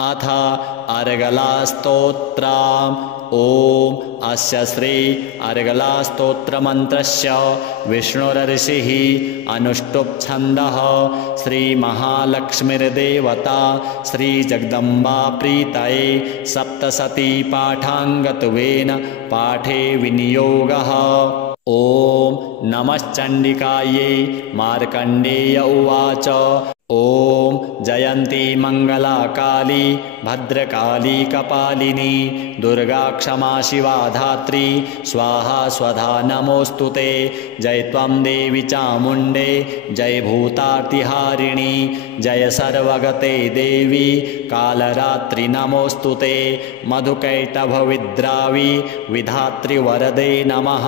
अथ अर्गलास्तोत्रम्। ॐ अस्य श्री अर्गलास्तोत्रमन्त्रस्य विष्णुर्ऋषिः अनुष्टुप् छन्दः श्रीमहालक्ष्मीर्देवता श्रीजगदम्बा प्रीतये सप्तशती पाठाङ्गत्वेन पाठे विनियोगः। ॐ नमश्चण्डिकायै। मार्कण्डेय उवाच। ॐ जयन्ती मङ्गला काली भद्रकाली कपालिनी दुर्गा क्षमा शिवा धात्री स्वाहा स्वधा नमोऽस्तुते। जय त्वं देवी चामुण्डे जय भूतार्तिहारिणी जय सर्वगते देवी कालरात्रि नमोऽस्तुते। मधुकैटभविद्रावी विधात्रिवरदे नमः।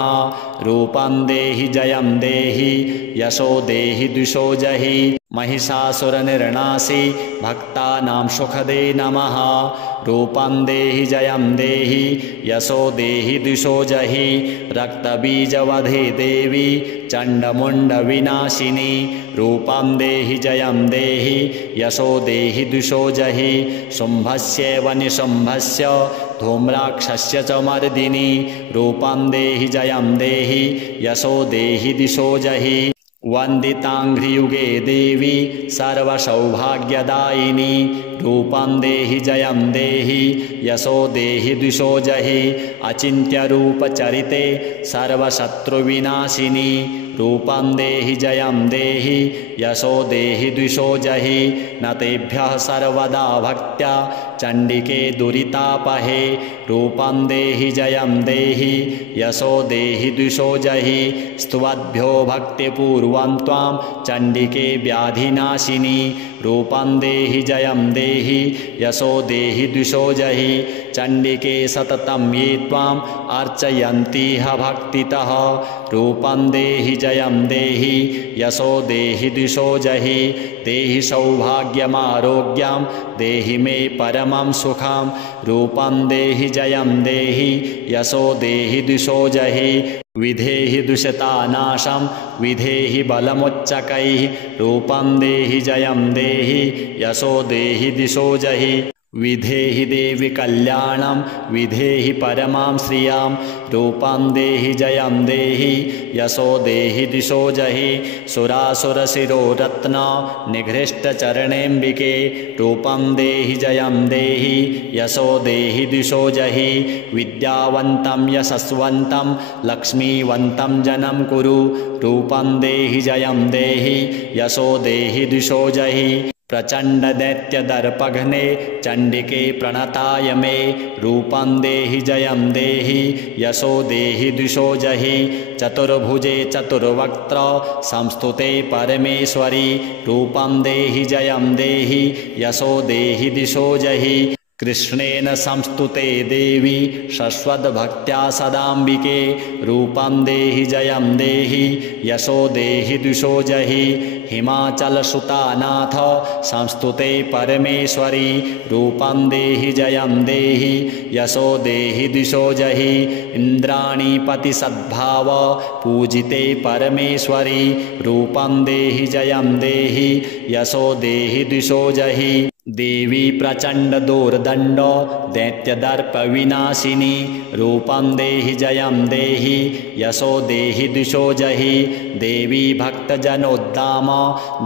रूपं देहि जयं देहि यशो देहि द्विषो जहि महिषासुरनिर्णासि भक्तानां सुखदे नमः। रूपं देहि जयं देहि यशो देहि द्विषो जहि रक्तबीजवधे देवी चण्डमुण्डविनाशिनी। रूपं देहि जयं देहि यशो देहि द्विषो जहि शुम्भस्यैव निशुम्भस्य धूम्राक्षस्य च मर्दिनी। रूपं देहि जयं देहि यशो देहि दिशो जहि वन्दिताङ्घ्रियुगे देवी सर्वसौभाग्यदायिनी। रूपं देहि जयं देहि यशो देहि द्विषो जहि अचिन्त्यरूपचरिते सर्वशत्रुविनाशिनी। रूपं देहि जयं देहि यशो देहि द्विषो जहि न तेभ्यः सर्वदा भक्त्या चण्डिके दुरितापहे। रूपं देहि जयं देहि यशो देहि द्विषो जहि स्तुवद्भ्यो भक्तिपूर्वं त्वां चण्डिके व्याधिनाशिनी। रूपं देहि जयं देहि यशो देहि द्विषो जहि चण्डिके सततं ये त्वाम् अर्चयन्तीह भक्तितः। रूपं देहि जयं देहि यशो देहि द्विषो जहि देहि सौभाग्यमारोग्यं देहि मे परमं सुखं। रूपं देहि जयं देहि यशो देहि द्विषो जहि विधेहि दुषितानाशं विधेहि बलमुच्चकैः। रूपं देहि जयं देहि यशो देहि दिशो जहि विधेहि देवि कल्याणं विधेहि परमां श्रियां। रूपं देहि जयं देहि यशो देहि दिशो जहि सुरासुरशिरोरत्न निघृष्टचरणेऽम्बिके। रूपं देहि जयं देहि यशो देहि दिशो जहि विद्यावन्तं यशस्वन्तं लक्ष्मीवन्तं जनं कुरु। रूपं देहि जयं देहि यशो देहि दिशो जहि प्रचण्ड दैत्यदर्पघ्ने चण्डिके प्रणताय मे। रूपं देहि जयं देहि यशो देहि द्विषो जहि चतुर्भुजे चतुर्वक्त्र संस्तुते परमेश्वरी। रूपं देहि जयं देहि यशो देहि दिशो जहि कृष्णेन संस्तुते देवी शश्वद्भक्त्या सदाम्बिके। रूपं देहि जयं देहि यशो देहि द्विषो जहि हिमाचलसुतानाथ संस्तुते परमेश्वरी। रूपं देहि जयं देहि यशो देहि द्विषो जहि इन्द्राणीपति सद्भाव पूजिते परमेश्वरी। रूपं देहि जयं देहि यशो देहि द्विषो जहि देवी प्रचण्ड दोर्दण्ड दैत्यदर्प विनाशिनी। रूपं देहि जयं देहि यशो देहि द्विषो जहि देवी भक्तजनोद्दाम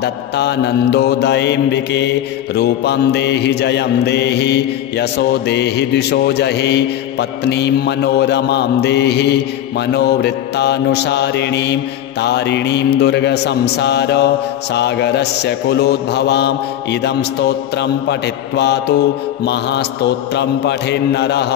दत्तानन्दोदयेऽम्बिके। रूपं देहि जयं देहि यशो देहि द्विषो जहि पत्नीं मनोरमां देहि मनोवृत्तानुसारिणीं तारिणीं दुर्गसंसार सागरस्य कुलोद्भवाम्। इदं स्तोत्रं पठित्वा तु महास्तोत्रं पठेन्नरः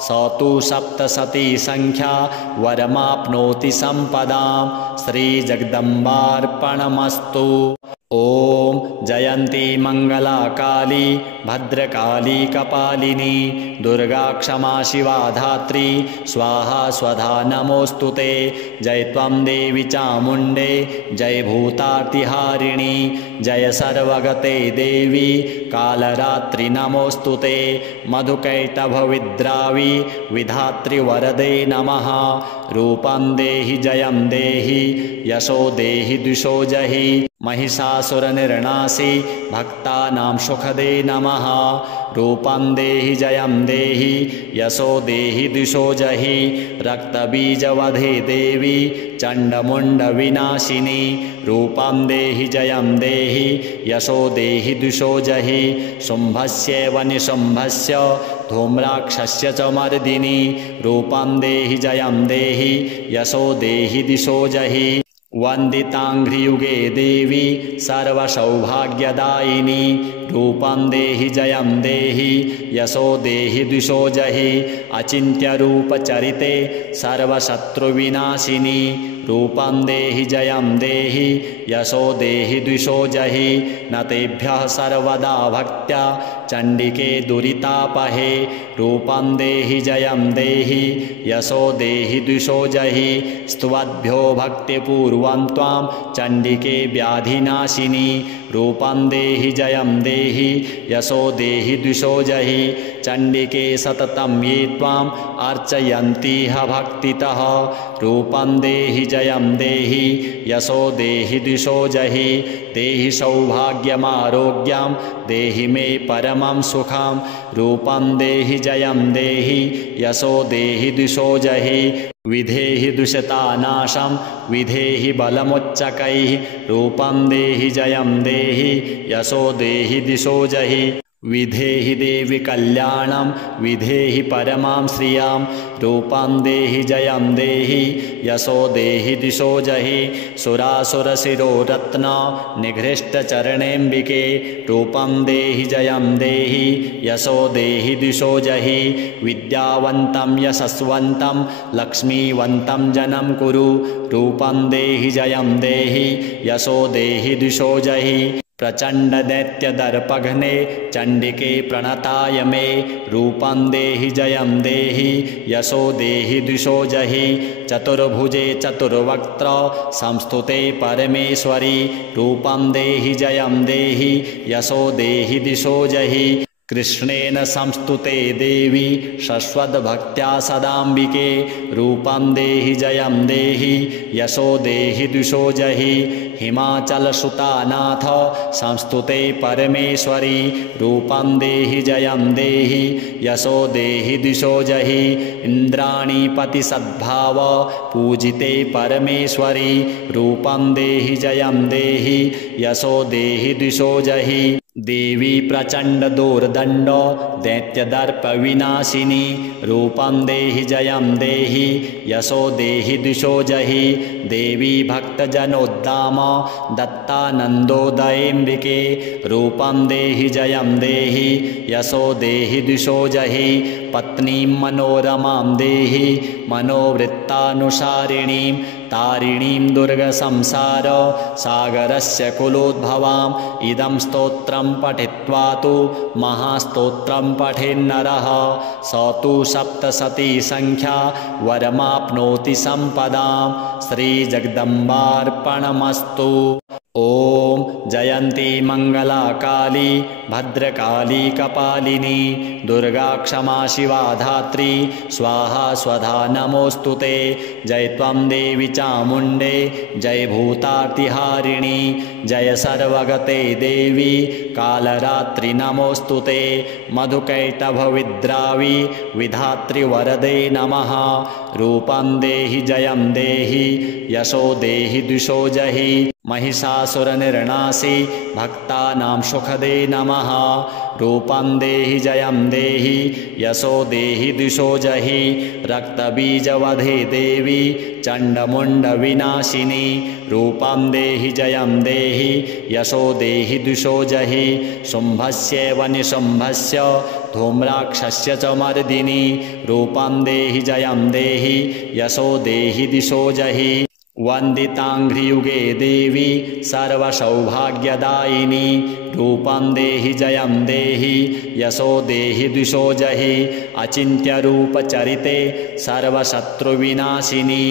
स तु सप्तशती संख्या वरमाप्नोति सम्पदां। श्रीजगदम्बार्पणमस्तु। ॐ जयन्ती मङ्गला काली भद्रकाली कपालिनी दुर्गा क्षमा शिवा धात्री स्वाहा स्वधा नमोऽस्तुते। जय त्वं देवी चामुण्डे जय भूतार्तिहारिणी जय सर्वगते देवी कालरात्रि नमोऽस्तुते। मधुकैटभविद्रावी विधात्रिवरदे नमः। रूपं देहि जयं देहि यशो देहि द्विषो जहि महिषासुरनिर्णासि भक्तानां सुखदे नमः रूपं देहि जयं देहि यशो देहि द्विषो जहि रक्तबीजवधे देवी चण्डमुण्डविनाशिनी रूपं देहि जयं देहि यशो देहि द्विषो जहि शुम्भस्यैव निशुम्भस्य धूम्राक्षस्य च मर्दिनी रूपं देहि जयं देहि यशो देहि दिशो जहि वन्दिताङ्घ्रियुगे देवी सर्वसौभाग्यदायिनी रूपं देहि जयं देहि यशो देहि द्विषो जहि अचिन्त्यरूपचरिते सर्वशत्रुविनाशिनी रूपं देहि जयं देहि यशो देहि द्विषो जहि न तेभ्यः सर्वदा भक्त्या चण्डिके दुरितापहे रूपं देहि जयं देहि यशो देहि द्विषो जहि स्तुवद्भ्यो भक्तिपूर्वं त्वां चण्डिके व्याधिनाशिनी रूपं देहि जयं देहि यशो देहि द्विषो जहि चण्डिके सततं ये त्वाम् अर्चयन्तीह भक्तितः रूपं देहि जयं देहि यशो देहि द्विषो जहि देहि सौभाग्यमारोग्यं देहि मे परमं सुखं रूपं देहि जयं देहि यशो देहि द्विषो जहि विधेहि दुषतानाशं विधेहि बलमुच्चकैः रूपं देहि जयं देहि यशो देहि दिशो जहि विधेहि देवि कल्याणं विधेहि परमां श्रियां रूपं देहि जयं देहि यशो देहि दिशो जहि सुरासुरशिरो रत्न निघृष्टचरणेऽम्बिके रूपं देहि जयं देहि यशो देहि दिशो जहि विद्यावन्तं यशस्वन्तं लक्ष्मीवन्तं जनं कुरु रूपं देहि जयं देहि यशो देहि दिशो जहि प्रचंड दैत्य दर्पघ्ने चंडिके प्रणताय मे रूपं देहि जयं देहि यशो देहि द्विषो जहि चतुर्भुजे चतुर्वक्त्र संस्तुते परमेश्वरी रूपं देहि जयं देहि यशो देहि दिशो जहि कृष्णेन संस्तुते देवी शश्वद्भक्त्या सदाम्बिके रूपं देहि जयं देहि यशो देहि द्विषो जहि हिमाचलसुतानाथ संस्तुते परमेश्वरी रूपं देहि जयं देहि यशो देहि द्विषो जहि इन्द्राणीपति सद्भाव पूजिते परमेश्वरी रूपं देहि जयं देहि यशो देहि द्विषो जहि देवी प्रचंड दोर्दंड दैत्यदर्प विनाशिनी रूपं देहि जयं देहि यशो देहि द्विषो जहि देवी भक्तजनोद्दाम दत्तानन्दोदयेऽम्बिके रूपं देहि जयं देहि यशो देहि द्विषो जहि पत्नीं मनोरमां देहि मनोवृत्तानुसारिणीं तारिणीं दुर्गसंसार सागरस्य कुलोद्भवाम् इदं स्तोत्रं पठित्वा तु महास्तोत्रं पठेन्नरः स तु सप्तशती संख्या वरमाप्नोति सम्पदां श्रीजगदम्बार्पणमस्तु। ओम जयंती मंगला काली भद्रकाली कपालिनी दुर्गा क्षमा शिवा धात्री स्वाहा स्वधा नमोस्तुते जय त्वं देवी चामुण्डे जय भूतार्तिहारिणी जय सर्वगते देवी कालरात्रि नमोस्तुते मधुकैटभविद्रावी विधात्री वरदे नमः रूपं देहि जयं देहि यशो देहि द्विषो जहि महिषासुरनिर्णासि भक्तानां सुखदे नमः रूपं देहि जयं देहि यशो देहि द्विषो जहि रक्तबीजवधे देवी चण्डमुण्डविनाशिनी रूपं देहि जयं देहि यशो देहि द्विषो जहि शुम्भस्यैव निशुम्भस्य धूम्राक्षस्य च मर्दिनी रूपं देहि जयं देहि यशो देहि दिशो जहि वन्दिताङ्घ्रियुगे देवी सर्वसौभाग्यदायिनी रूपं देहि जयं देहि यशो देहि द्विषो जहि अचिन्त्यरूपचरिते सर्वशत्रुविनाशिनी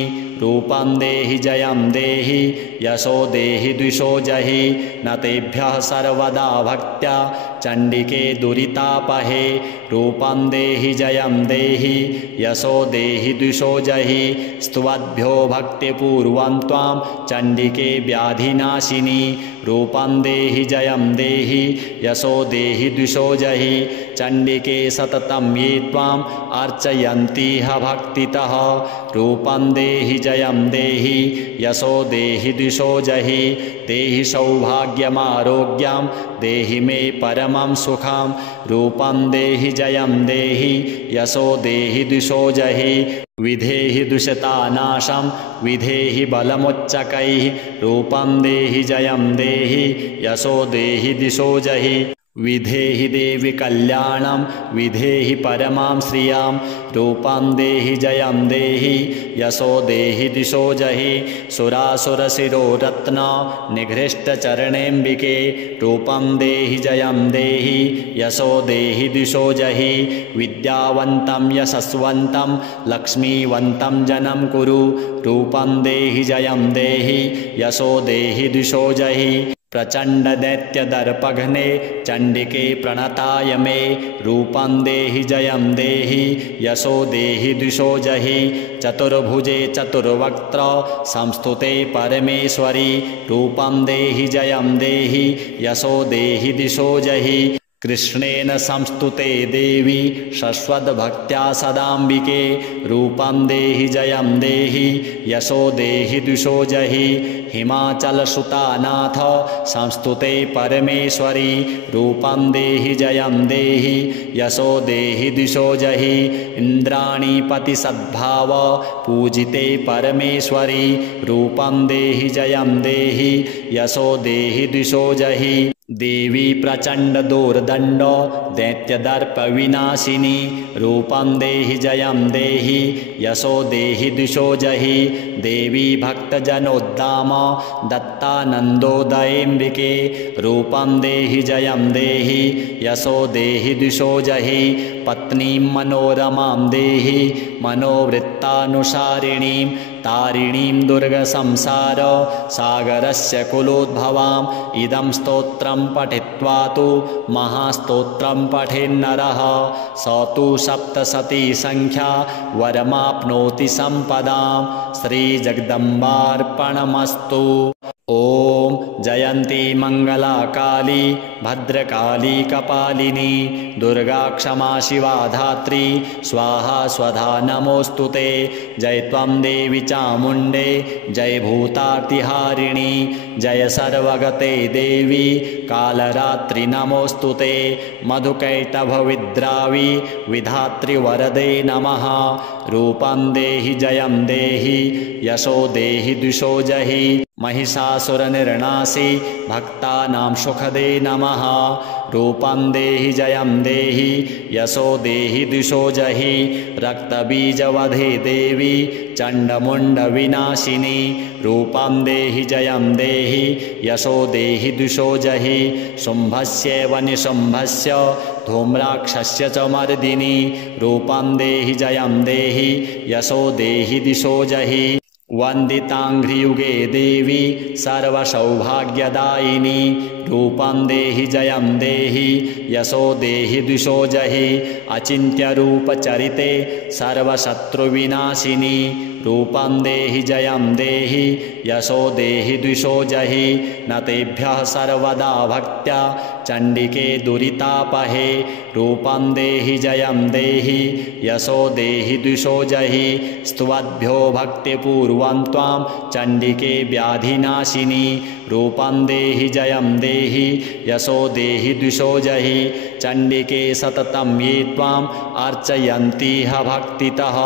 रूपं देहि जयं देहि यशो देहि द्विषो जहि न तेभ्यः सर्वदा भक्त्या चण्डिके दुरितापहे रूपं देहि जयं देहि यशो देहि द्विषो जहि स्तुवद्भ्यो भक्तिपूर्वं त्वां चण्डिके व्याधिनाशिनी रूपं देहि जयं देहि यशो देहि द्विषो जहि चण्डिके सततं ये त्वाम् अर्चयन्तीह भक्तितः रूपं देहि जयं देहि यशो देहि द्विषो जहि देहि सौभाग्यमारोग्यं देहि मे परमं सुखं रूपं देहि जयं देहि यशो देहि द्विषो जहि विधेहि दुषतानाशं विधेहि बलमुच्चकैः रूपं देहि जयं देहि यशो देहि दिशो जहि विधेहि देवि कल्याणं विधेहि परमां श्रियां रूपं देहि जयं देहि यशो देहि दिशो जहि सुरासुरशिरो रत्न निघृष्टचरणेऽम्बिके रूपं देहि जयं देहि यशो देहि दिशो जहि विद्यावन्तं यशस्वन्तं लक्ष्मीवन्तं जनं कुरु रूपं देहि जयं देहि यशो देहि दिशो जहि प्रचंड दैत्य दर्पघ्ने चंडिके प्रणताय मे रूपं देहि जयं देहि यशो देहि द्विषो जहि चतुर्भुजे चतुर्वक्त्र संस्तुते परमेश्वरी रूपं देहि जयं देहि यशो देहि दिशो जहि कृष्णेन संस्तुते देवी शश्वद्भक्त्या सदाम्बिके रूपं देहि जयं देहि यशो देहि द्विषो जहि हिमाचलसुतानाथ संस्तुते परमेश्वरी रूपं देहि जयं देहि यशो देहि दिशो जहि इंद्राणीपति सद्भाव पूजिते परमेश्वरी रूपं देहि जयं देहि यशो देहि दिशो जहि देवी प्रचंड दोर्दंड दैत्यदर्प विनाशिनी रूपं देहि जयं देहि यशो देहि दिशो जहि देवी भक्तजनोद्दाम दत्तानंदोदयेऽम्बिके रूपं देहि जयं देहि यशो देहि दिशो जहि पत्नीं मनोरमां देहि मनोवृत्तानुसारिणीं तारिणीं दुर्गसंसार सागरस्य कुलोद्भवाम् इदं स्तोत्रं पठित्वा तु महास्तोत्रं पठेन्नरः स तु सप्तशती संख्या वरमाप्नोति सम्पदां श्रीजगदम्बार्पणमस्तु। ओम जयंती मंगला काली भद्रकाली कपालिनी दुर्गा क्षमा शिवा धात्री स्वाहा स्वधा नमोस्तुते जय त्वं देवी चामुंडे जय भूतार्तिहारिणी जय सर्वगते देवी कालरात्रि नमोस्तुते मधुकैटभविद्रावी विधात्री वरदे नमः रूपं देहि जयं देहि यशो देहि द्विषो जहि महिषासुरनिर्णासी भक्तानां सुखदे नमः रूपं देहि जयं देहि यशो देहि द्विषो जहि रक्तबीजवधे देवी चण्डमुण्डविनाशिनी रूपं देहि जयं देहि यशो देहि द्विषो जहि शुम्भस्यैव निशुम्भस्य धूम्राक्षस्य च मर्दिनी रूपं देहि जयं देहि यशो देहि दिशो जहि वंदितांघ्रियुगे देवी सर्वसौभाग्यदायिनी रूपं देहि जयं देहि यशो देहि द्विषो जहि अचिन्त्यरूपचरिते सर्वशत्रुविनाशिनी रूपं देहि जयं देहि यशो देहि द्विषो जहि न तेभ्यः सर्वदा भक्त्या चण्डिके दुरितापहे रूपं देहि जयं देहि यशो देहि द्विषो जहि स्तुवद्भ्यो भक्तिपूर्वं त्वां चण्डिके व्याधिनाशिनी रूपं देहि जयं देहि यशो देहि द्विषो जहि चण्डिके सततं ये त्वाम् अर्चयन्तीह भक्तितः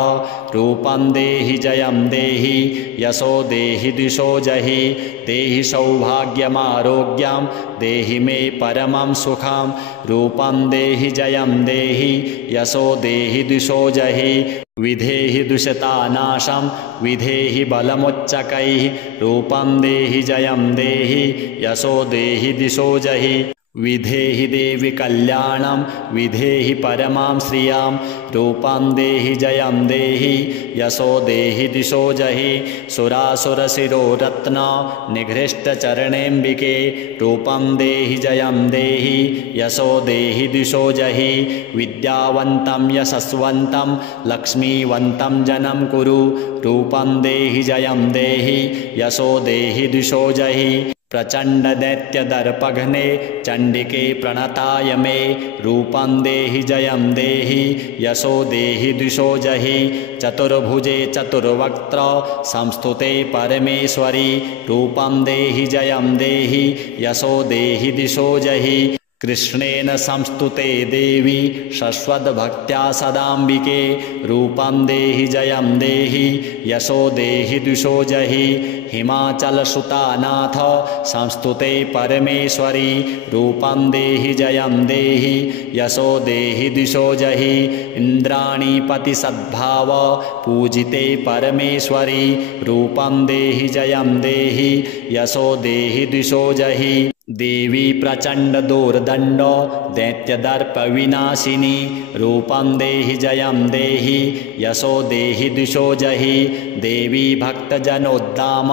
रूपं देहि जयं देहि यशो देहि द्विषो जहि देहि सौभाग्यमारोग्यं देहि मे परमं सुखं रूपं देहि जयं देहि यशो देहि द्विषो जहि विधेहि दुषतानाशं विधेहि बलमुच्चकैः रूपं देहि जयं देहि यशो देहि दिशो जहि विधेहि देवि कल्याणं विधेहि परमां श्रियां रूपं देहि जयं देहि यशो देहि दिशो जहि सुरासुरशिरोरत्न निघृष्टचरणेऽम्बिके रूपं देहि जयं देहि यशो देहि दिशो जहि विद्यावन्तं यशस्वन्तं लक्ष्मीवन्तं जनं कुरु रूपं देहि जयं देहि यशो देहि दिशो जहि प्रचंड दैत्य दर्पघ्ने चंडिके प्रणताय मे रूपं देहि जयं देहि यशो देहि दिशो जहि चतुर्भुजे चतुर्वक्त्र संस्तुते परमेश्वरी रूपं देहि जयं देहि यशो देहि दिशो जहि कृष्णेन संस्तुते देवी शश्वद्भक्त्या सदाम्बिके रूपं देहि जयं देहि यशो देहि दिशो जहि हिमाचलसुतानाथ संस्तुते परमेश्वरी रूपं देहि जयं देहि यशो देहि दिशो जहि इंद्राणीपति सद्भाव पूजिते परमेश्वरी रूपं देहि जयं देहि यशो देहि दिशो जहि देवी प्रचंड दोर्दंड दैत्यदर्प विनाशिनी रूपं देहि जयं देहि यशो देहि दिशो जहि देवी भक्तजनोद्दाम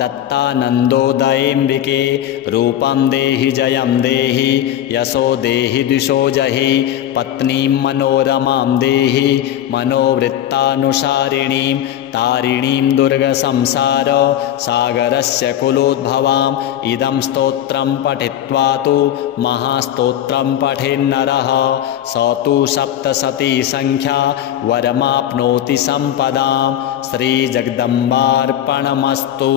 दत्तानंदोदयेऽम्बिके रूपं देहि जयं देहि यशो देहि दिशो जहि पत्नीं मनोरमां देहि मनोवृत्तानुसारिणीं तारिणीं दुर्गसंसार सागरस्य कुलोद्भवाम् इदं स्तोत्रं पठित्वा तु महास्तोत्रं पठेन्नरः स तु सप्तशती संख्या वरमाप्नोति संपदां श्रीजगदम्बार्पणमस्तु।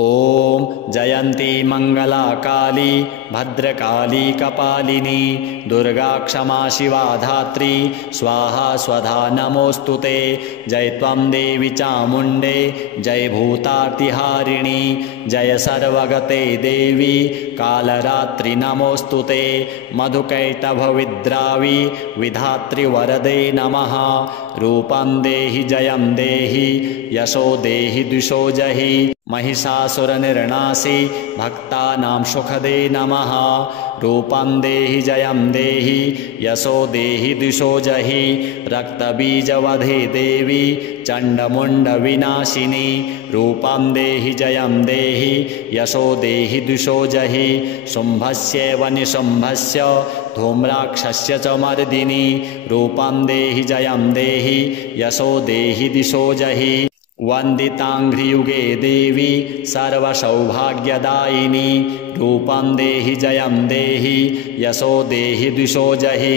ओम जयंती मंगला काली भद्रकाली कपालिनी दुर्गा क्षमा शिवा धात्री स्वाहा स्वधा नमोस्तुते जय त्वं देवी चामुंडे जय भूतार्तिहारिणी जय सर्वगते देवी कालरात्रि नमोस्तुते मधुकैटभविद्रावी विधात्री वरदे नमः रूपं देहि जयं देहि यशो देहि दिशो जहि महिषासुरनिर्णासी भक्तानां सुखदे नमः रूपं देहि जयं देहि यशो देहि दिशो जहि रक्तबीजवधे देवी चण्डमुण्डविनाशिनी रूपं देहि जयं देहि यशो देहि दिशो जहि शुम्भस्यैव निशुम्भस्य धूम्राक्षस्य च मर्दिनी रूपं देहि जयं देहि यशो देहि दिशो जहि वंदितांघ्रियुगे देवी सर्वसौभाग्यदायिनी रूपं देहि जयं देहि यशो देहि दिशो जहि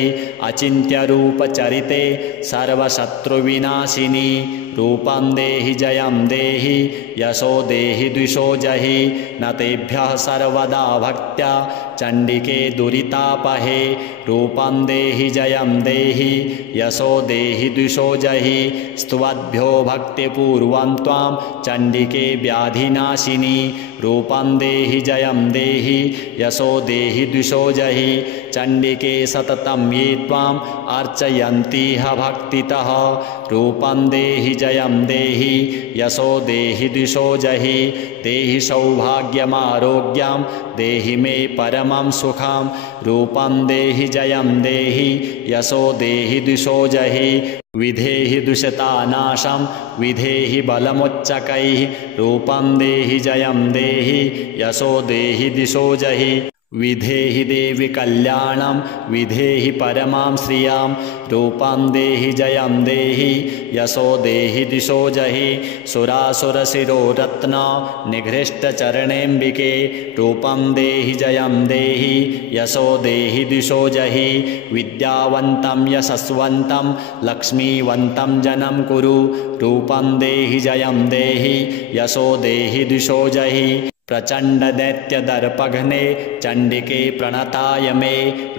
अचिन्त्यरूपचरिते सर्वशत्रुविनाशिनी रूपं देहि जयं देहि यशो देहि दिशो जहि न तेभ्यः सर्वदा भक्त्या चण्डिके दुरितापहे रूपं देहि जयं देहि यशो देहि दिशो जहि स्तुवद्भ्यो भक्तिपूर्वं त्वां चण्डिके व्याधिनाशिनी रूपं देहि जयं देहि यशो देहि दिशो जहि चण्डिके सततं ये त्वाम् अर्चयन्तीह भक्तितः रूपं देहि जयं देहि यशो देहि दिशो जहि देहि सौभाग्यमारोग्यं देहि मे परमं सुखं रूपं देहि जयं देहि यशो देहि दिशो जहि विधेहि दुषितानाशं विधेहि बलमुच्चकैः रूपं देहि जयं देहि यशो देहि दिशो जहि विधेहि देवि कल्याणं विधेहि परमां श्रियां रूपं देहि जयं देहि यशो देहि दिशो जहि सुरासुरशिरोरत्न निघृष्टचरणेऽम्बिके रूपं देहि जयं देहि यशो देहि दिशो जहि विद्यावन्तं यशस्वन्तं लक्ष्मीवन्तं जनं कुरु रूपं देहि जयं देहि यशो देहि दिशो जहि प्रचंड दैत्य दर्पघ्ने चंडिके प्रणताय मे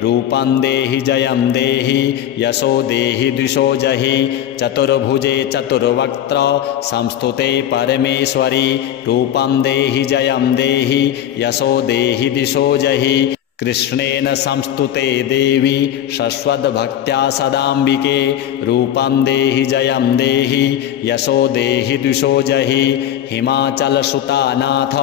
रूपं देहि जयं देहि यशो देहि दिशो जहि चतुर्भुजे चतुर्वक्त्र संस्तुते परमेश्वरी रूपं देहि जयं देहि यशो देहि दिशो जहि कृष्णेन संस्तुते देवी शश्वद्भक्त्या सदाम्बिके रूपं देहि जयं देहि यशो देहि द्विषो जहि हिमाचलसुतानाथ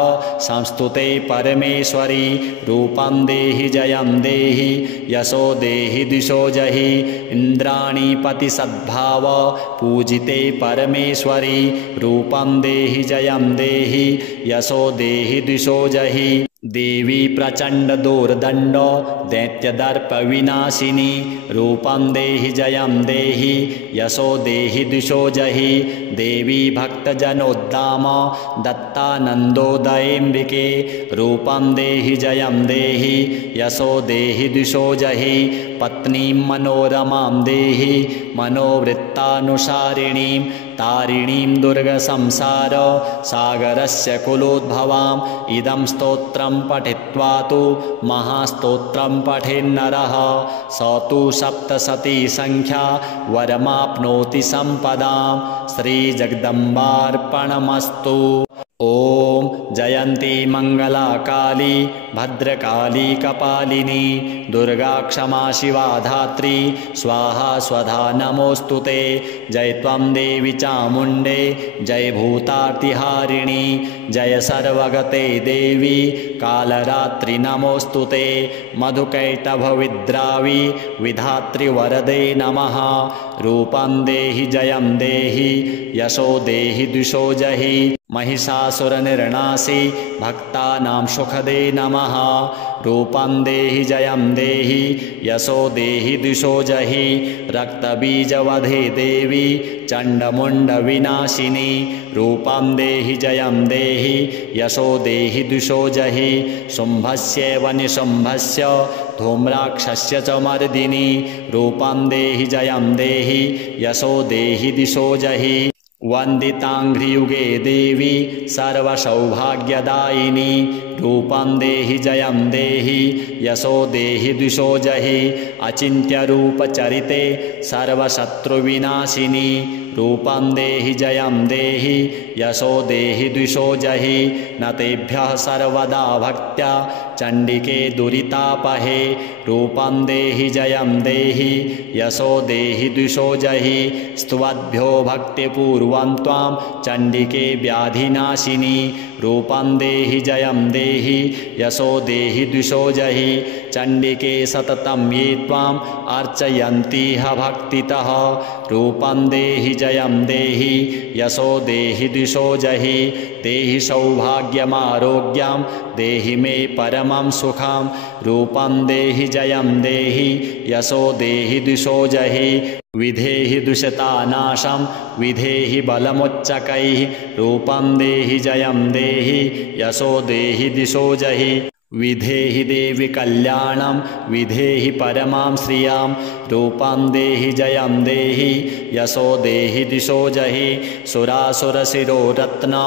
संस्तुते परमेश्वरी रूपं देहि जयं देहि यशो देहि द्विषो जहि इन्द्राणीपति सद्भाव पूजिते परमेश्वरी रूपं देहि जयं देहि यशो देहि द्विषो जहि देवी प्रचंड दोर्दंड दैत्यदर्प विनाशिनी रूपं देहि जयं देहि यशो देहि द्विषो जहि देवी भक्तजनोद्दाम दत्तानंदोदयेम्बिके रूपं देहि जयं देहि यशो देहि द्विषो जहि पत्नीं मनोरमां देहि मनोवृत्तानुसारिणीं तारिणीं दुर्गसंसार सागरस्य कुलोद्भवाम् इदं स्तोत्रं पठित्वा तु महास्तोत्रं पठेन्नरः स तु सप्तशती संख्या वरमाप्नोति सम्पदां श्रीजगदम्बार्पणमस्तु। ओम जयंती मंगला काली भद्रकाली कपालिनी दुर्गा क्षमा शिवा धात्री स्वाहा स्वधा नमोस्तुते जय त्वं देवी चामुंडे जय भूतार्तिहारिणी जय सर्वगते देवी कालरात्रि नमोस्तुते मधुकैटभविद्रावी विधात्री वरदे नमः रूपं देहि जयं देहि यशो देहि द्विषो जहि महिषासुरनिर्णासी भक्तानां सुखदे नमः रूपं देहि जयं देहि यशो देहि द्विषो जहि रक्तबीजवधे देवी चण्डमुण्डविनाशिनी रूपं देहि जयं देहि यशो देहि द्विषो जहि शुम्भस्यैव निशुम्भस्य धूम्राक्षस्य च मर्दिनी रूपं देहि जयं देहि यशो देहि द्विषो जहि वंदितांघ्रियुगे देवी सर्वसौभाग्यदायिनी रूपं देहि जयं देहि यशो देहि द्विषो जहि अचिन्त्यरूपचरिते सर्वशत्रुविनाशिनी रूपं देहि जयं देहि यशो देहि द्विषो जहि न तेभ्यः सर्वदा भक्त्या चण्डिके दुरितापहे रूपं देहि जयं देहि यशो देहि द्विषो जहि स्तुवद्भ्यो भक्तिपूर्वं त्वां चण्डिके व्याधिनाशिनी रूपं देहि जयं देहि यशो देहि द्विषो जहि चण्डिके सततं ये त्वाम् अर्चयन्तीह भक्तितः रूपं देहि जयं देहि यशो देहि द्विषो जहि देहि सौभाग्यमारोग्यं देहि मे परमं सुखं रूपं देहि जयं देहि यशो देहि द्विषो जहि विधेहि दुषतानाशं विधेहि बलमुच्चकैः रूपं देहि जयं देहि यशो देहि द्विषो जहि विधेहि देवि कल्याणं विधेहि परमां श्रियां रूपं देहि जयं देहि यशो देहि द्विषो जहि सुरासुरशिरोरत्न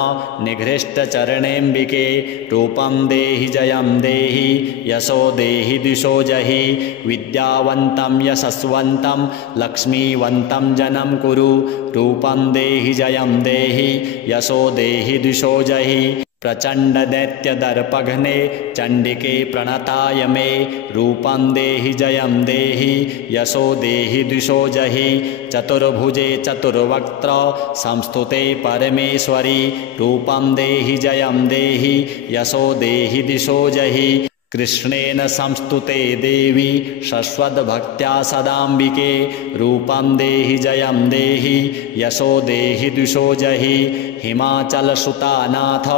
निघृष्टचरणेऽम्बिके रूपं देहि जयं देहि यशो देहि द्विषो जहि विद्यावन्तं यशस्वन्तं लक्ष्मीवन्तं जनं कुरु रूपं देहि जयं देहि यशो देहि द्विषो जहि प्रचंड दैत्य दर्पघ्ने चंडिके प्रणताय मे रूपं देहि जयं देहि यशो देहि द्विषो जहि चतुर्भुजे चतुर्वक्त्र संस्तुते परमेश्वरी रूपं देहि जयं देहि यशो देहि द्विषो जहि कृष्णेन संस्तुते देवी शश्वद्भक्त्या सदाम्बिके रूपं देहि जयं देहि यशो देहि द्विषो जहि हिमाचलसुतानाथ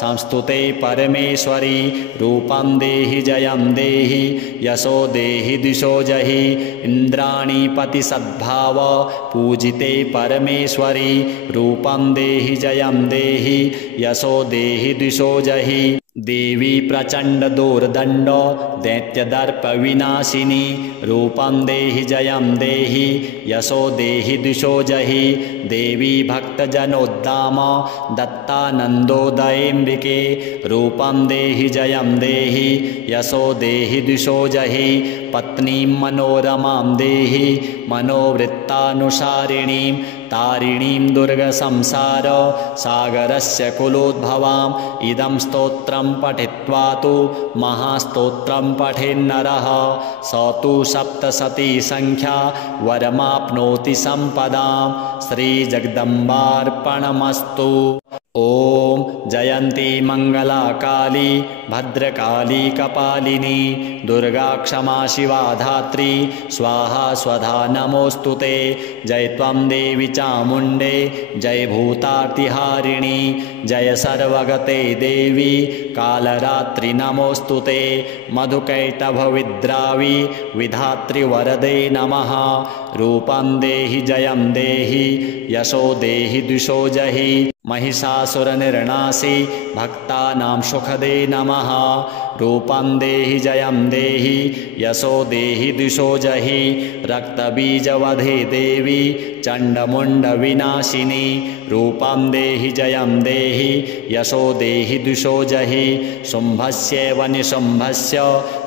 संस्तुते परमेश्वरी रूपं देहि जयं देहि यशो देहि द्विषो जहि इन्द्राणीपति सद्भाव पूजिते परमेश्वरी रूपं देहि जयं देहि यशो देहि द्विषो जहि देवी प्रचंड दोर्दंड दैत्यदर्प विनाशिनी रूपं देहि जयं देहि यशो देहि द्विषो जहि देवी भक्तजनोद्दाम दत्तानंदोदयेम्बिके रूपं देहि जयं देहि यशो देहि द्विषो जहि पत्नीं मनोरमां देहि मनोवृत्तानुसारिणीं तारिणीं दुर्गसंसार सागरस्य कुलोद्भवाम् इदं स्तोत्रं पठित्वा तु महास्तोत्रं पठेन्नरः स तु सप्तशती संख्या वरमाप्नोति सम्पदां। श्रीजगदम्बार्पणमस्तु। ॐ जयन्ती मंगला काली भद्रकाली कपालिनी दुर्गा क्षमा शिवा धात्री स्वाहा स्वधा नमोस्तुते। जय त्वं देवी चामुण्डे जय भूतार्तिहारिणी जय सर्वगते देवी कालरात्रि नमोस्तुते। मधुकैटभविद्रावी विधात्री वरदे नमः। रूपं देहि जयं देहि यशो देहि द्विषो जहि महिषासुरनिर्णासी भक्तानां सुखदे नमः। रूपं देहि जयं देहि यशो देहि द्विषो जहि रक्तबीजवधे देवी चण्डमुण्डविनाशिनी। रूपं देहि जयं देहि यशो देहि द्विषो जहि शुम्भस्यैव निशुम्भस्य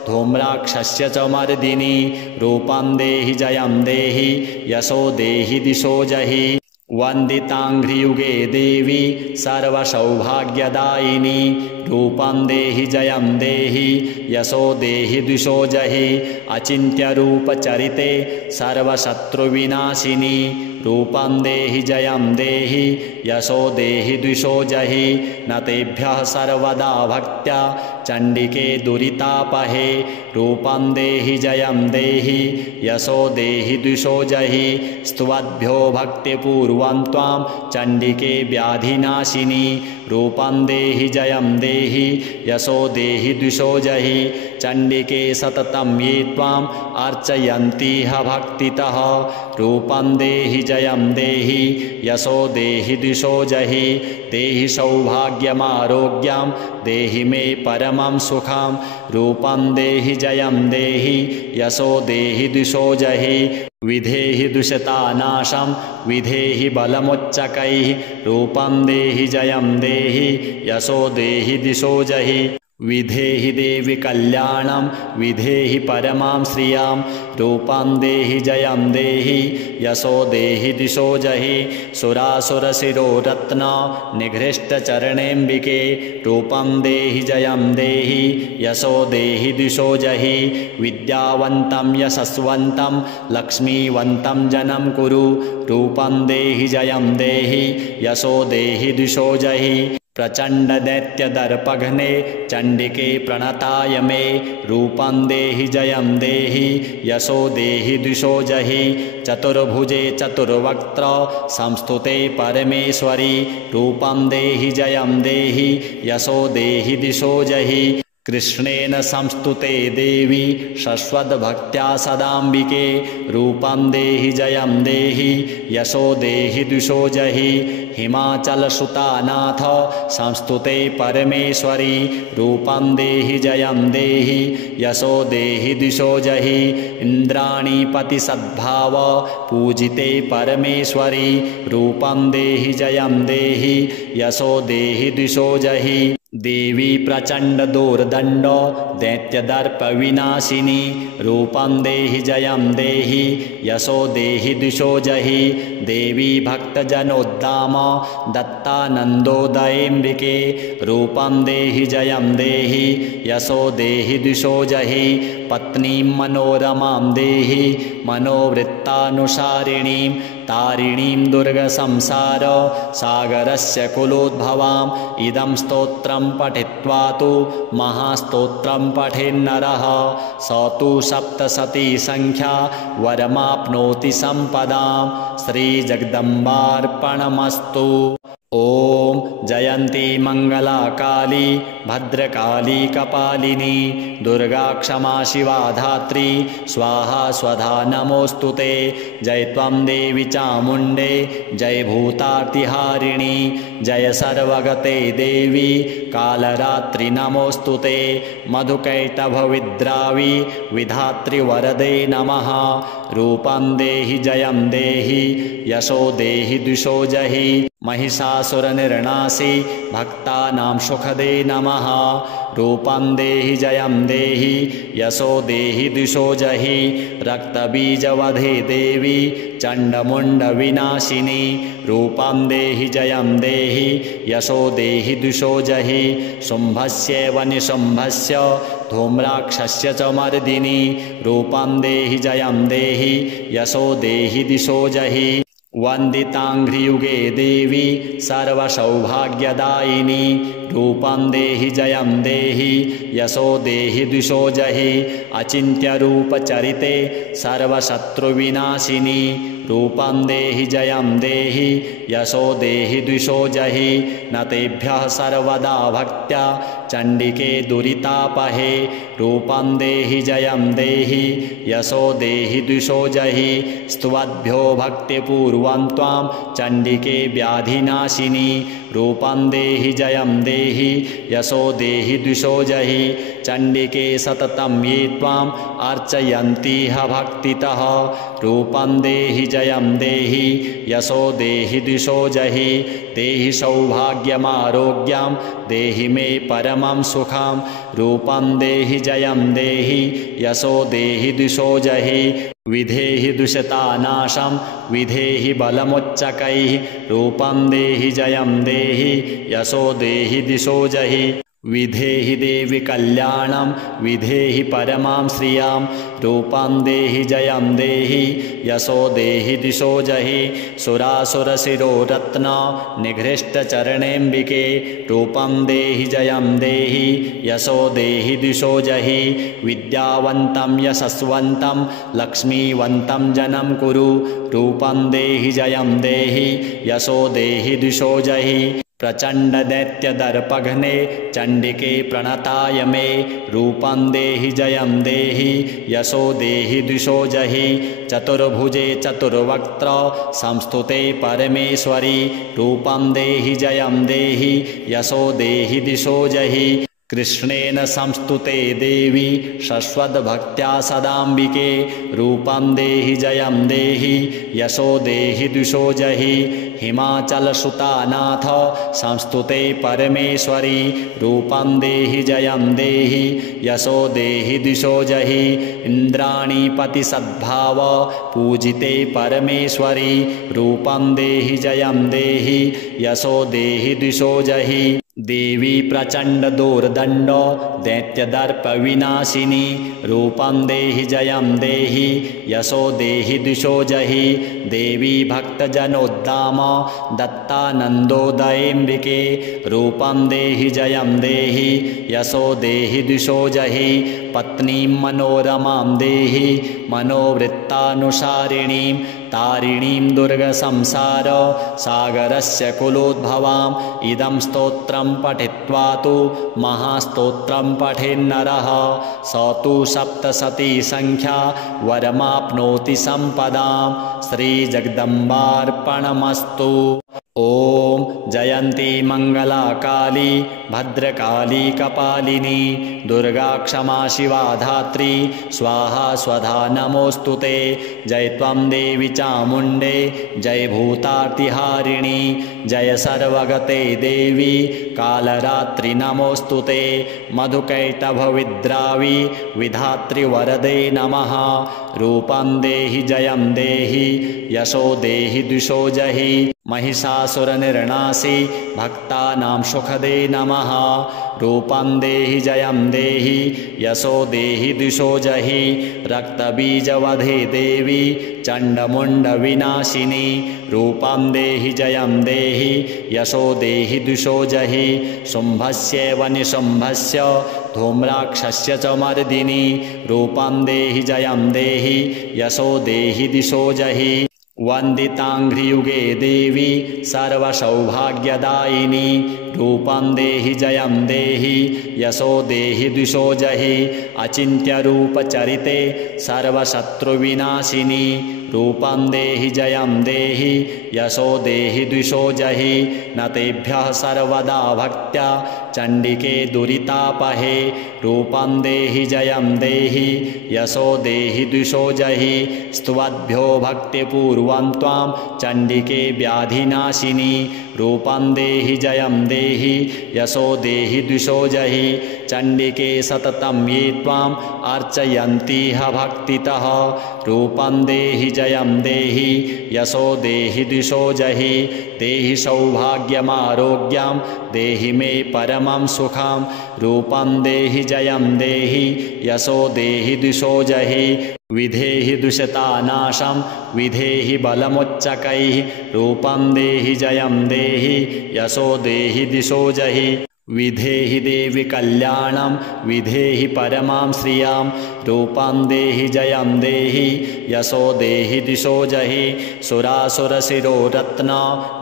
धूम्राक्षस्य च मर्दिनी। रूपं देहि जयं देहि यशो देहि दिशो जहि वन्दिताङ्घ्रियुगे देवी सर्वसौभाग्यदायिनी। रूपं देहि जयं देहि यशो देहि द्विषो जहि अचिन्त्यरूपचरिते सर्वशत्रुविनाशिनी। रूपं देहि जयं देहि यशो देहि द्विषो जहि न तेभ्यः सर्वदा भक्त्या चण्डिके दुरितापहे। रूपं देहि जयं देहि यशो देहि द्विषो जहि स्तुवद्भ्यो भक्तिपूर्वं त्वां चण्डिके व्याधिनाशिनी। रूपं देहि जयं देहि यशो देहि द्विषो जहि चण्डिके सततं ये त्वाम् अर्चयन्तीह भक्तितः। रूपं देहि जयं देहि यशो देहि द्विषो जहि देहि सौभाग्यमारोग्यं देहि मे परमं सुखं। रूपं देहि जयं देहि यशो देहि द्विषो जहि विधेहि दुष्टतानाशं विधेहि बलमुच्चकैः। रूपं देहि जयं देहि यशो देहि दिशो जहि विधेहि देवि कल्याणं विधेहि परमां श्रियां। रूपं देहि जयं देहि यशो देहि दिशो जहि सुरासुरशिरोरत्न निघृष्टचरणेऽम्बिके। रूपं देहि जयं देहि यशो देहि दिशो जहि विद्यावन्तं यशस्वन्तं लक्ष्मीवन्तं जनं कुरु। रूपं देहि जयं देहि यशो देहि दिशो जहि प्रचंड दैत्य दर्पघ्ने चंडिके प्रणताय मे। रूपं देहि जयं देहि यशो देहि द्विषो जहि चतुर्भुजे चतुर्वक्त्र संस्तुते परमेश्वरी। रूपं देहि जयं देहि यशो देहि दिशो जहि कृष्णेन संस्तुते देवी शश्वद्भक्त्या सदाम्बिके। रूपं देहि जयं देहि यशो देहि द्विषो जहि हिमाचलसुतानाथ संस्तुते परमेश्वरी। रूपं देहि जयं देहि यशो देहि द्विषो जहि इन्द्राणीपति सद्भाव पूजिते परमेश्वरी। रूपं देहि जयं देहि यशो देहि द्विषो जहि देवी प्रचंड दोर्दंड दैत्यदर्प विनाशिनी। रूपं देहि जयं देहि यशो देहि द्विषो जहि देवी भक्तजनोद्दाम दत्तानन्दोदयेऽम्बिके। रूपं देहि जयं देहि यशो देहि द्विषो जहि पत्नीं मनोरमां देहि मनोवृत्तानुसारिणीं तारिणीं दुर्गसंसार सागरस्य कुलोद्भवाम् इदं स्तोत्रं पठित्वा तु महास्तोत्रं पठेन्नरः स तु सप्तशती संख्या वरमाप्नोति सम्पदां। श्रीजगदम्बार्पणमस्तु। ॐ जयन्ती मंगला काली भद्रकाली कपालिनी दुर्गा क्षमा शिवा धात्री स्वाहा स्वधा नमोस्तुते। जय त्वं देवी चामुण्डे जय भूतार्तिहारिणी जय सर्वगते देवी कालरात्रि नमोस्तुते। मधुकैटभविद्रावी विधात्री वरदे नमः। रूपं देहि जयं देहि यशो देहि द्विषो जहि महिषासुरनिर्णासि भक्तानां सुखदे नमः। रूपं देहि जयं देहि यशो देहि दिशो जहि रक्तबीजवधे देवी चण्डमुण्डविनाशिनी। रूपं देहि जयं देहि यशो देहि दिशो जहि शुम्भस्यैव निशुम्भस्य धूम्राक्षस्य च मर्दिनी। रूपं देहि जयं देहि यशो देहि दिशो जहि वन्दिताङ्घ्रियुगे देवी सर्वसौभाग्यदायिनी। रूपं देहि जयं देहि यशो देहि दिशो जहि अचिन्त्यरूपचरिते सर्वशत्रुविनाशिनी। रूपं देहि जयं देहि यशो देहि दिशो जहि न तेभ्यः सर्वदा भक्त्या चण्डिके दुरितापहे। रूपं देहि जयं देहि यशो देहि दिशो जहि स्तुवद्भ्यो भक्तिपूर्वं त्वां चण्डिके व्याधिनाशिनी। रूपं देहि जयं देहि यशो देहि दिशो जहि चण्डिके सततं ये त्वाम् अर्चयन्तीह भक्तितः। रूपं देहि जयं देहि यशो देहि दिशो जहि देहि सौभाग्यमारोग्यं देहि मे परमं सुखं। रूपं देहि जयं देहि यशो देहि दिशो जहि विधेहि दुषितानाशं विधेहि बलमुच्चकैः। रूपं देहि जयं देहि यशो देहि दिशो जहि विधेहि देवि कल्याणं विधेहि परमां श्रियां। रूपं देहि जयं देहि यशो देहि दिशो जहि सुरासुरशिरो रत्न निघृष्टचरणेऽम्बिके। रूपं देहि जयं देहि यशो देहि दिशो जहि विद्यावन्तं यशस्वन्तं लक्ष्मीवन्तं जनं कुरु। रूपं देहि जयं देहि यशो देहि दिशो जहि प्रचंड दैत्य दर्पघ्ने चंडिके प्रणताय मे। रूपं देहि जयं देहि यशो देहि दिशो जहि चतुर्भुजे चतुर्वक्त्र संस्तुते परमेश्वरी। रूपं देहि जयं देहि यशो देहि दिशो जहि कृष्णेन संस्तुते देवी शश्वद्भक्त्या सदाम्बिके। रूपं देहि जयं देहि यशो देहि दिशो जहि हिमाचलसुतानाथ संस्तुते परमेश्वरी। रूपं देहि जयं देहि यशो देहि दिशो जहि इन्द्राणीपति सद्भाव पूजिते परमेश्वरी। रूपं देहि जयं देहि यशो देहि दिशो जहि देवी प्रचंड दोर्दंड दैत्यदर्प विनाशिनी। रूपं देहि जयं देहि यशो देहि दिशो जहि देवी भक्तजनोद्दाम दत्तानन्दोदयेऽम्बिके। रूपं देहि जयं देहि यशो देहि दिशो जहि पत्नीं मनोरमां देहि मनोवृत्तानुसारिणीं तारिणीं दुर्गसंसार सागरस्य कुलोद्भवाम्। इदं स्तोत्रं पठित्वा तु महास्तोत्रं पठेन्नरः स तु सप्तशती संख्या वरमाप्नोति सम्पदां। श्रीजगदम्बार्पणमस्तु। ओम जयंती मंगला काली भद्रकाली कपालिनी दुर्गा क्षमा शिवा धात्री स्वाहा स्वधा नमोस्तुते। जय त्वं देवी चामुण्डे जय भूतार्तिहारिणी जय सर्वगते देवी कालरात्रि नमोस्तुते। मधुकैटभविद्रावी विधात्री वरदे नमः। रूपं देहि जयं देहि यशो देहि दिशो जहि महिषासुरनिर्णासि भक्तानां सुखदे नमः। रूपं देहि जयं देहि यशो देहि दिशो जहि रक्तबीजवधे देवी चण्डमुण्डविनाशिनी। रूपं देहि जयं देहि यशो देहि दिशो जहि शुम्भस्यैव निशुम्भस्य धूम्राक्षस्य च मर्दिनी। रूपं देहि जयं देहि यशो देहि दिशो जहि वन्दिताङ्घ्रियुगे देवी सर्वसौभाग्यदायिनी। रूपं देहि जयं देहि यशो देहि दिशो जहि अचिन्त्यरूपचरिते सर्वशत्रुविनाशिनी। रूपं देहि जयं देहि यशो देहि द्विषो जहि न तेभ्यः सर्वदा भक्त्या चण्डिके दुरितापहे रूपं देहि जयं देहि यशो देहि द्विषो जहि स्तुवद्भ्यो भक्तिपूर्वं त्वां चण्डिके व्याधिनाशिनी रूपं देहि जयं देहि यशो देहि द्विषो जहि चण्डिके सततं ये त्वाम् अर्चयन्तीह भक्तितः रूपं देहि जयं देहि यशो देहि द्विषो जहि देहि सौभाग्यमारोग्यं देहि मे परमं सुखं रूपं देहि जयं देहि यशो देहि द्विषो जहि विधेहि दुषतानाशं विधेहि बलमुच्चकैः रूपं देहि जयं देहि यशो देहि दिशो जहि विधेहि देवि कल्याणं विधेहि परमां श्रियां रूपं देहि जयं देहि यशो देहि दिशो जहि सुरासुरशिरो रत्न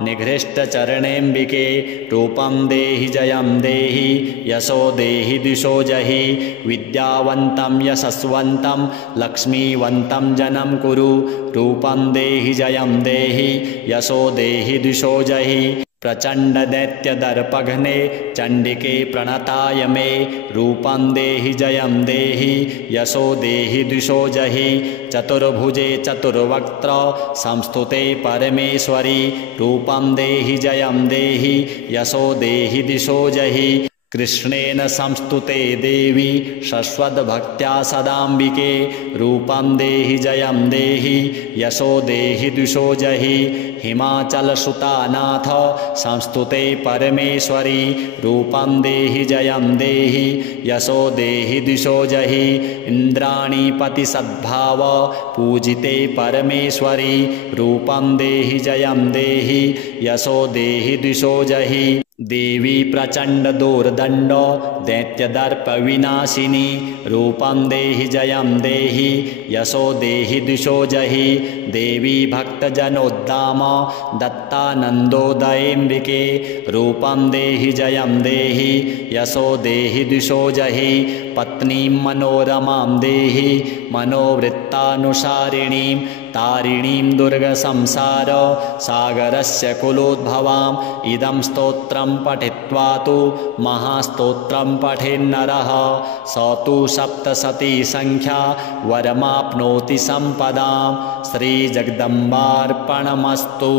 निघृष्टचरणेऽम्बिके रूपं देहि जयं देहि यशो देहि दिशो जहि विद्यावन्तं यशस्वन्तं लक्ष्मीवन्तं जनं कुरु रूपं देहि जयं देहि यशो देहि दिशो जहि प्रचंड दैत्य दर्पघ्ने चंडिके प्रणताय मे रूपं देहि जयं देहि यशो देहि द्विषो जहि चतुर्भुजे चतुर्वक्त्र संस्तुते परमेश्वरी रूपं देहि जयं देहि यशो देहि दिशो जहि कृष्णेन संस्तुते देवी शश्वद्भक्त्या सदाम्बिके रूपं देहि जयं देहि यशो देहि द्विषो जहि हिमाचलसुतानाथ संस्तुते परमेश्वरी रूपं देहि जयं देहि यशो देहि दिशो जहि इंद्राणीपति सद्भाव पूजिते परमेश्वरी रूपं देहि जयं देहि यशो देहि दिशो जहि देवी प्रचंड दोर्दंड दैत्यदर्प विनाशिनी रूपं देहि जयं देहि यशो देहि दिशो जहि देवी भक्तजनोद्दाम दत्तानंदोदयेऽम्बिके रूपं देहि जयं देहि यशो देहि दिशो जहि पत्नीं मनोरमां देहि मनोवृत्तानुसारिणीं तारिणीं दुर्गसंसार सागरस्य कुलोद्भवाम् इदं स्तोत्रं पठित्वा तु महास्तोत्रं पठेन्नरः स तु सप्तशती संख्या वरमाप्नोति संपदां श्रीजगदम्बार्पणमस्तु।